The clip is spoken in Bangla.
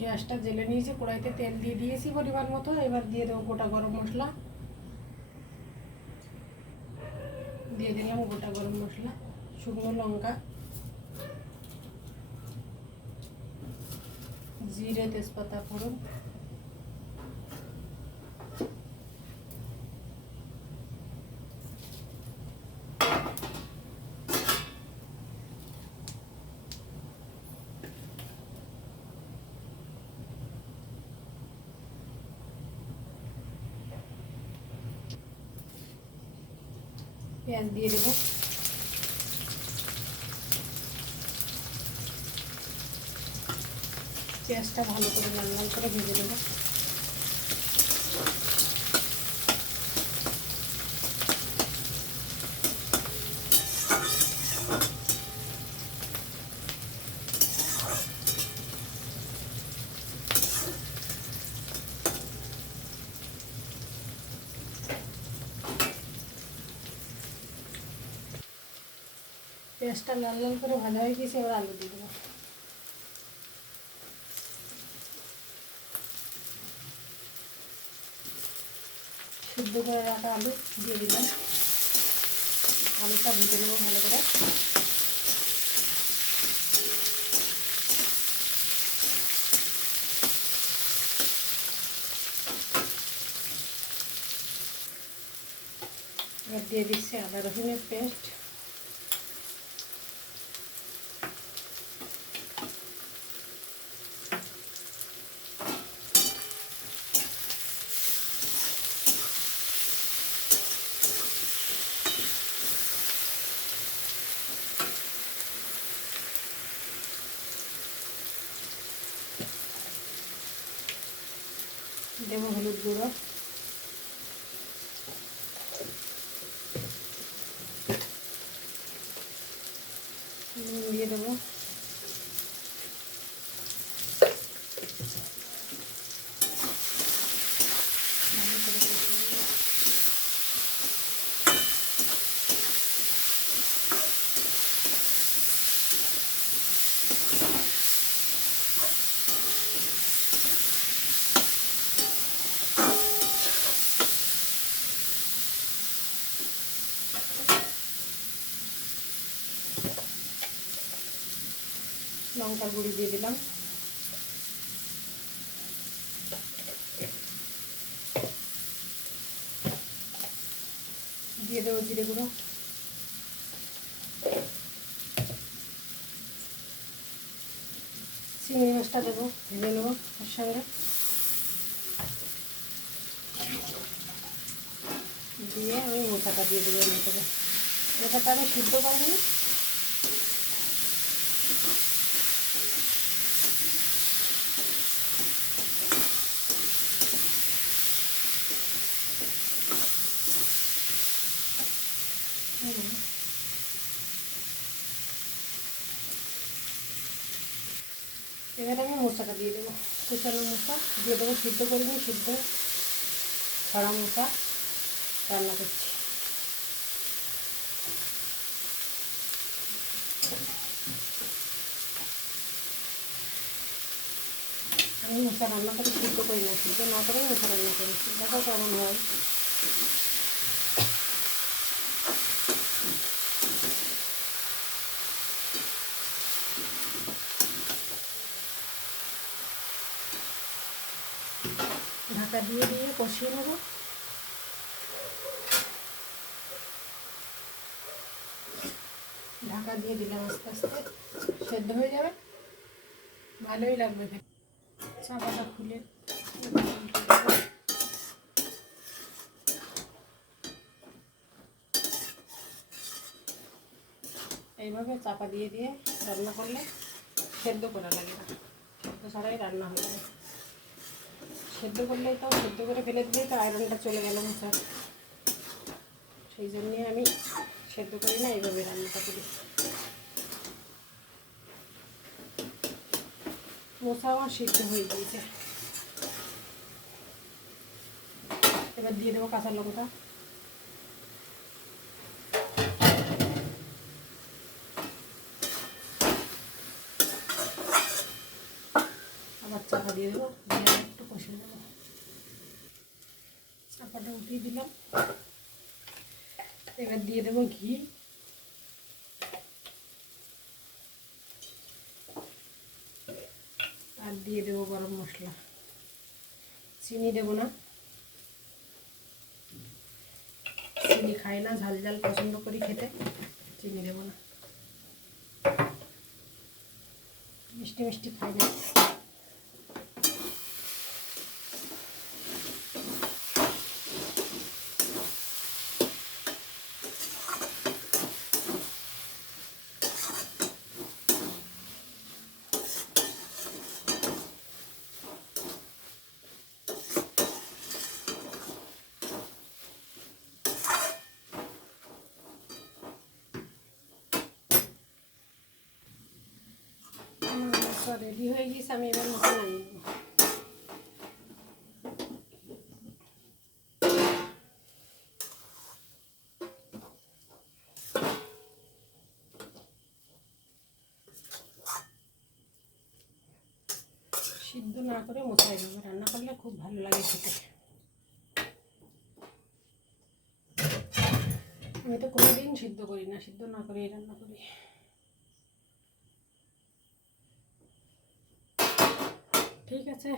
গ্যাসটা জেলে নিয়েছি, কড়াইতে তেল দিয়ে দিয়েছি পরিমাণ মতো। এবার দিয়ে দেবো গোটা গরম মশলা, দিয়ে দিলাম গোটা গরম মশলা, শুকনো লঙ্কা, জিরে তেজপাতা ফোড়ন, পেঁয়াজ দিয়ে দেবো, পেঁয়াজটা ভালো করে লাল লাল করে ভেজে দেবো। পেঁয়াজটা লাল লাল করে ভাজা হয়ে গেছে, এবার আলু দিয়ে দেবো। সিদ্ধ করে রাখা আলু দিয়ে দিলাম, আলুটা ভেজে নেবো ভালো করে। এবার দিয়ে দিচ্ছি আদা রসুনের পেস্ট, দেবো হলুদ গুঁড়ো, দিয়ে দেবো, ভালো করে কষিয়ে নেবো। লঙ্কার গুঁড়ি দিয়ে দিলাম, দিয়ে দেবো জিরে গুঁড়ো, চিংড়ি মাছটা দেবো, ভেজে নেবো ওর সঙ্গে, দিয়ে আমি মোচাটা দিয়ে দেবো। মোচাটা আমি সিদ্ধ করিনি, এবার আমি মোচাটা দিয়ে দেবো, কুচানো মোচা দিয়ে দেবো, সিদ্ধ করিনি, সিদ্ধ ছড়া মোচা রান্না করছি। আমি মোচা রান্না করে সিদ্ধ করি না, সিদ্ধ না করে মোচা রান্না করি, দেখো কেমন হয়। ঢাকা দিয়ে দিয়ে কষিয়ে নেবো, ঢাকা দিয়ে দিলাম, আস্তে আস্তে সেদ্ধ হয়ে যাবে, ভালোই লাগবে খেতে। চাপাটা খুলে এইভাবে চাপা দিয়ে দিয়ে রান্না করলে সেদ্ধ করা লাগে না, সেদ্ধ ছাড়াই রান্না হয়ে যাবে। সেদ্ধ করলেই তো, সেদ্ধ করে ফেলে দিলেই তো আয়রনটা চলে গেল মোচার, সেই জন্যে আমি সেদ্ধ করি না, এইভাবে রান্নাটা করি। মোচা আমার সিদ্ধ হয়ে গিয়েছে, এবার দিয়ে দেবো কাঁচা লঙ্কা, আবার চাপা দিয়ে দেবো, দিয়ে একটু কষে দেবো। চাপাটা উঠিয়ে দিলাম, এবার দিয়ে দেবো ঘি, আর দিয়ে দেবো গরম মশলা। চিনি দেবো না, চিনি খাই না, ঝাল ঝাল পছন্দ করি খেতে, চিনি দেবো না, মিষ্টি মিষ্টি খাই না। রেডি হয়ে গেছে, আমি এবার মতো নামিয়ে নেব। সিদ্ধ না করে মোচাই দেবো, রান্না করলে খুব ভালো লাগে খেতে। আমি তো কোনোদিন সিদ্ধ করি না, সিদ্ধ না করেই রান্না করি। ঠিক আছে।